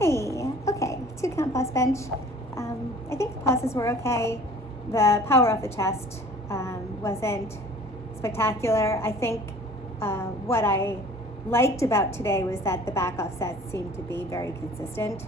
Hey, okay, 2 count pause bench. I think the pauses were okay. The power of the chest wasn't spectacular. I think what I liked about today was that the back off sets seemed to be very consistent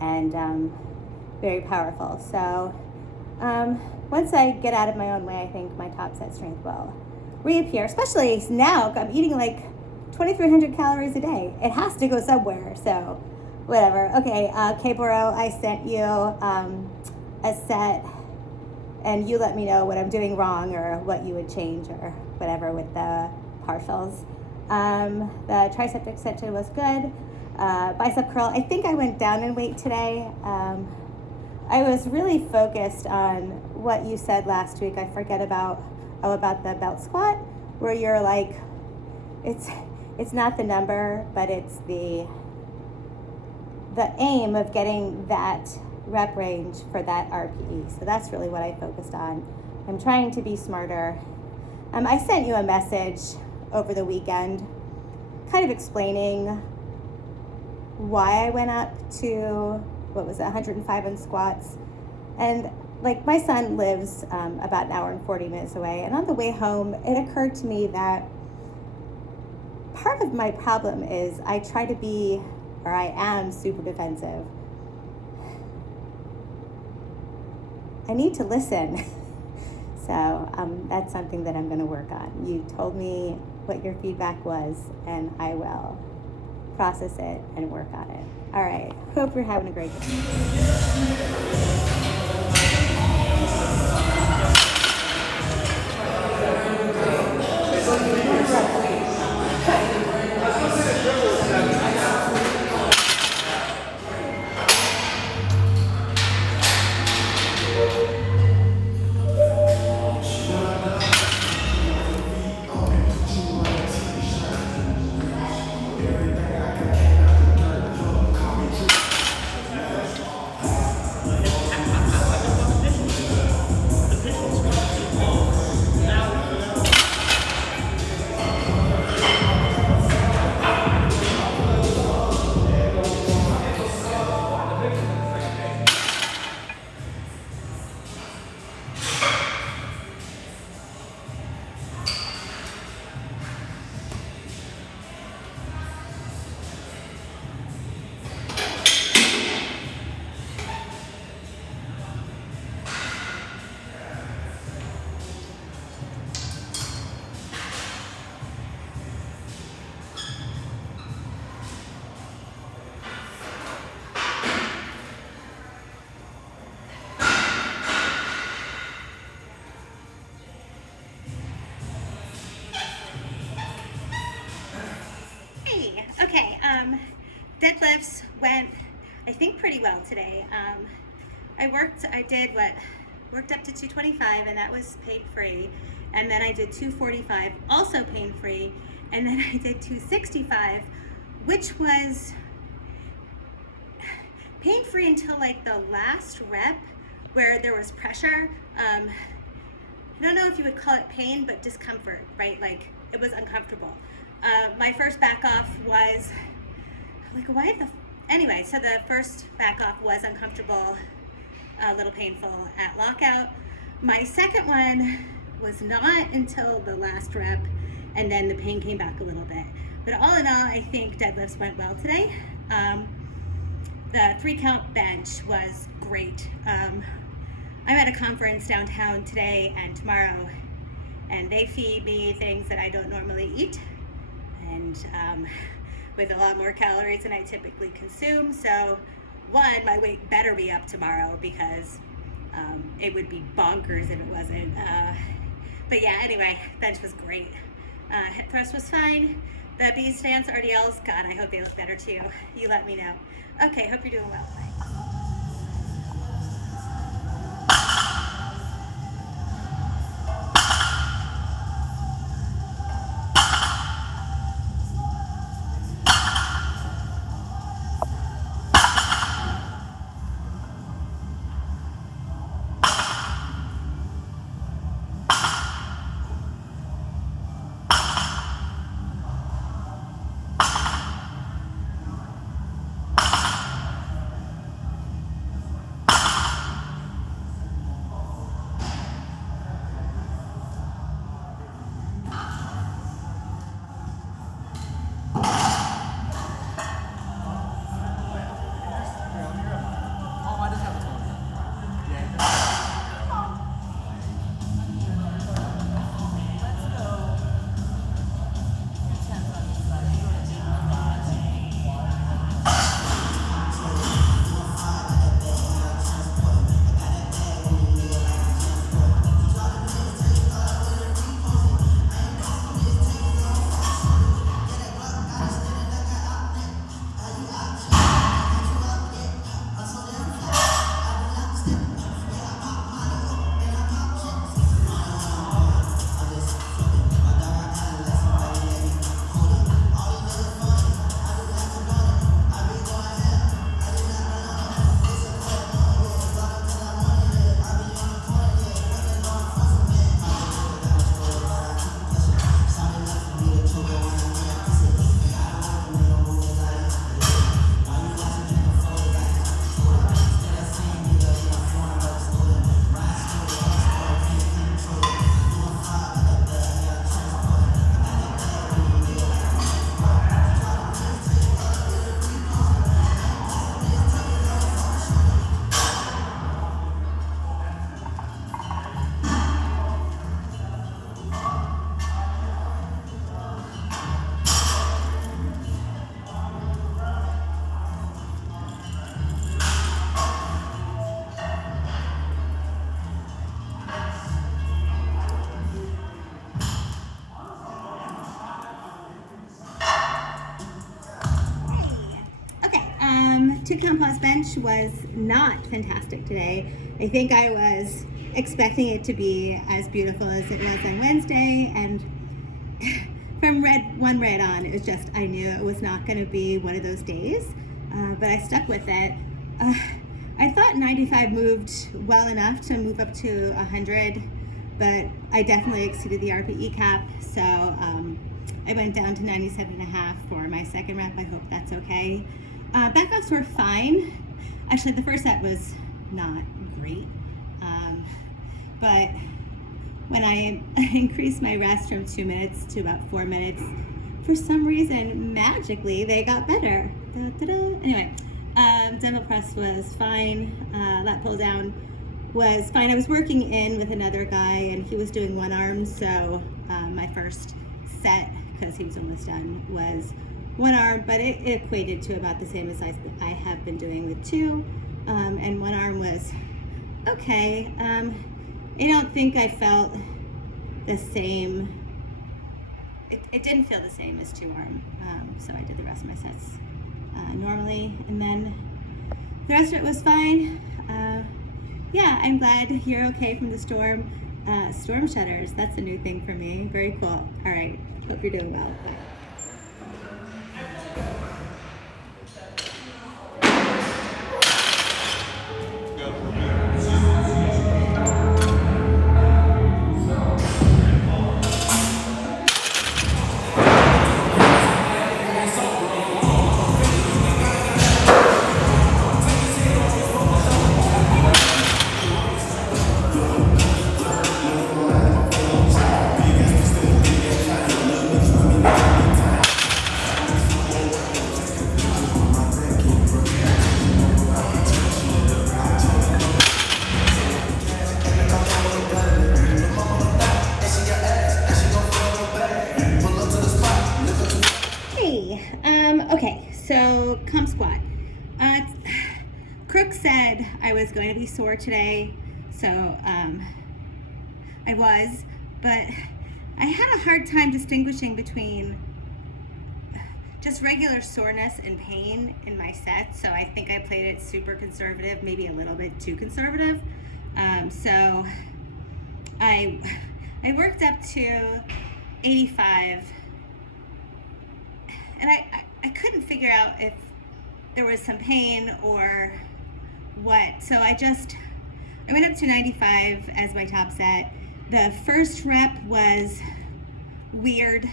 and very powerful. So once I get out of my own way, I think my top set strength will reappear, especially now. I'm eating like 2,300 calories a day. It has to go somewhere, so whatever. Okay, K-Boro, I sent you a set, and you let me know what I'm doing wrong or what you would change or whatever with the partials. The tricep extension was good. Bicep curl, I think I went down in weight today. I was really focused on what you said last week. I forget about the belt squat, where you're like, it's not the number, but it's the aim of getting that rep range for that RPE. So that's really what I focused on. I'm trying to be smarter. I sent you a message over the weekend kind of explaining why I went up to, 105 in squats. And like, my son lives about an hour and 40 minutes away. And on the way home, it occurred to me that part of my problem is I try to be, or I am, super defensive. I need to listen. So that's something that I'm going to work on. You told me what your feedback was, and I will process it and work on it. All right. Hope you're having a great day. Okay, deadlifts went, I think, pretty well today. I worked up to 225, and that was pain-free. And then I did 245, also pain-free. And then I did 265, which was pain-free until like the last rep where there was pressure. I don't know if you would call it pain, but discomfort, right? Like, it was uncomfortable. My first back off was like, anyway, so the first back off was uncomfortable, a little painful at lockout. My second one was not until the last rep, and then the pain came back a little bit. But all in all, I think deadlifts went well today. The 3-count bench was great. I'm at a conference downtown today and tomorrow, and they feed me things that I don't normally eat, and with a lot more calories than I typically consume. So one, my weight better be up tomorrow, because it would be bonkers if it wasn't. But yeah, anyway, bench was great. Hip thrust was fine. The B stance RDLs, God, I hope they look better too. You let me know. Okay, hope you're doing well. Bye. 2 count pause bench was not fantastic today. I think I was expecting it to be as beautiful as it was on Wednesday, and from one red on, it was just, I knew it was not going to be one of those days, but I stuck with it. I thought 95 moved well enough to move up to 100, but I definitely exceeded the RPE cap, so I went down to 97.5 for my second rep. I hope that's okay. Backups were fine. Actually, the first set was not great, but when I increased my rest from 2 minutes to about 4 minutes, for some reason, magically, they got better. Anyway, dumbbell press was fine. Lat pull down was fine. I was working in with another guy, and he was doing one arm, so my first set, because he was almost done, was one arm, but it equated to about the same as I have been doing with 2, and one arm was okay. I don't think I felt the same. It didn't feel the same as 2 arm, so I did the rest of my sets normally, and then the rest of it was fine. Yeah, I'm glad you're okay from the storm. Storm shutters, that's a new thing for me. Very cool. All right, hope you're doing well. Okay, so comp squat. Crook said I was going to be sore today, so I was, but I had a hard time distinguishing between just regular soreness and pain in my set, so I think I played it super conservative, maybe a little bit too conservative. So I worked up to 85, and I couldn't figure out if there was some pain or what, so I went up to 95 as my top set. The first rep was weird,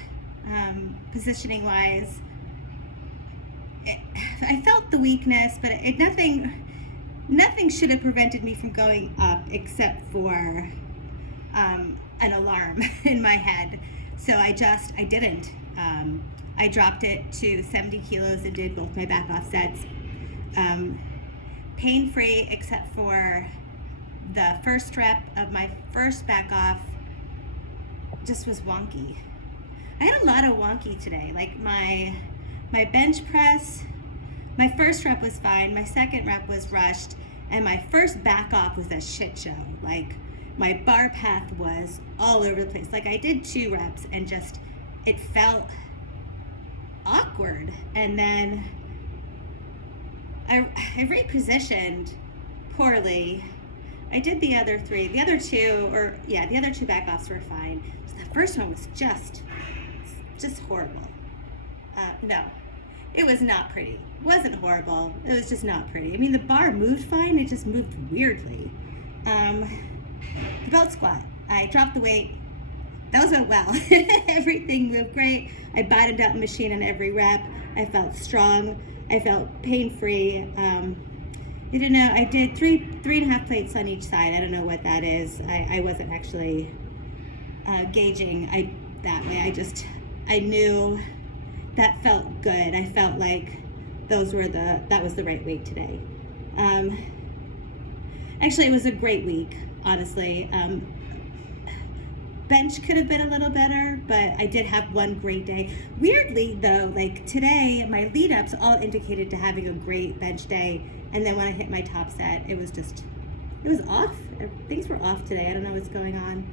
positioning wise. I felt the weakness, but nothing should have prevented me from going up except for an alarm in my head. So I didn't. I dropped it to 70 kilos and did both my back off sets. Pain-free except for the first rep of my first back off just was wonky. I had a lot of wonky today. Like my bench press, my first rep was fine, my second rep was rushed, and my first back off was a shit show. Like my bar path was all over the place. Like I did 2 reps and just, it felt awkward, and then I repositioned poorly. I did the other 3. The other 2 back offs were fine. So the first one was just horrible. No, it was not pretty. It wasn't horrible. It was just not pretty. I mean, the bar moved fine. It just moved weirdly. The belt squat. I dropped the weight. That went well. Everything moved great. I bottomed out the machine on every rep. I felt strong. I felt pain-free. I don't know, I did 3.5 plates on each side. I don't know what that is. I wasn't actually gauging that way. I knew that felt good. I felt like that was the right weight today. Actually, it was a great week, honestly. Bench could have been a little better, but I did have one great day. Weirdly though, like today, my lead ups all indicated to having a great bench day, and then when I hit my top set, it was off. Things were off today. I don't know what's going on.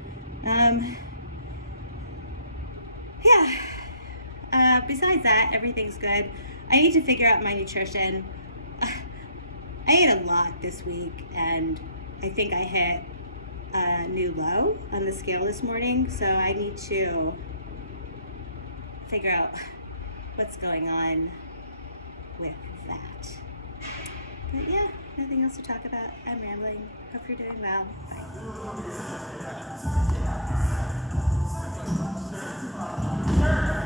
Besides that, everything's good. I need to figure out my nutrition. I ate a lot this week, and I think I hit a new low on the scale this morning, so I need to figure out what's going on with that. But yeah, nothing else to talk about. I'm rambling. Hope you're doing well. Bye.